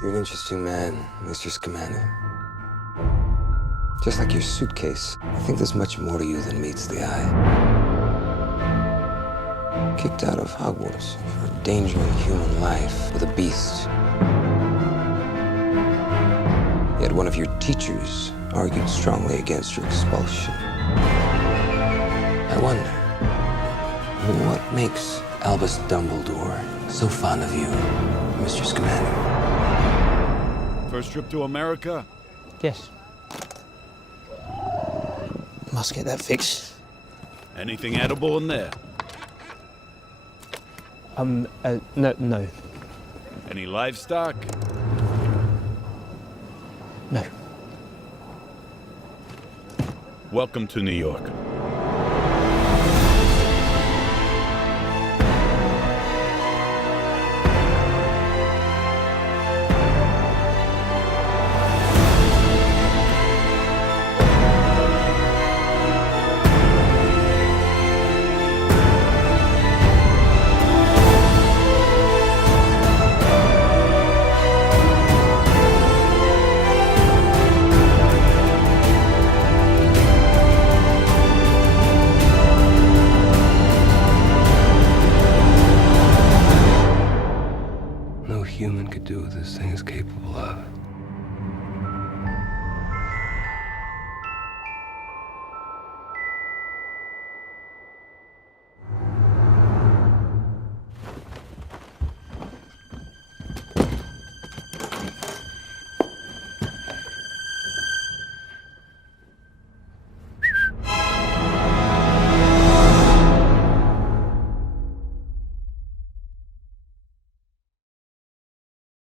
You're an interesting man, Mr. Scamander. Just like your suitcase, I think there's much more to you than meets the eye. Kicked out of Hogwarts for endangering human life with a beast. Yet one of your teachers argued strongly against your expulsion. I wonder, what makes Albus Dumbledore so fond of you, Mr. Scamander? First trip to America? Yes. Must get that fixed. Anything edible in there? No. Any livestock? No. Welcome to New York.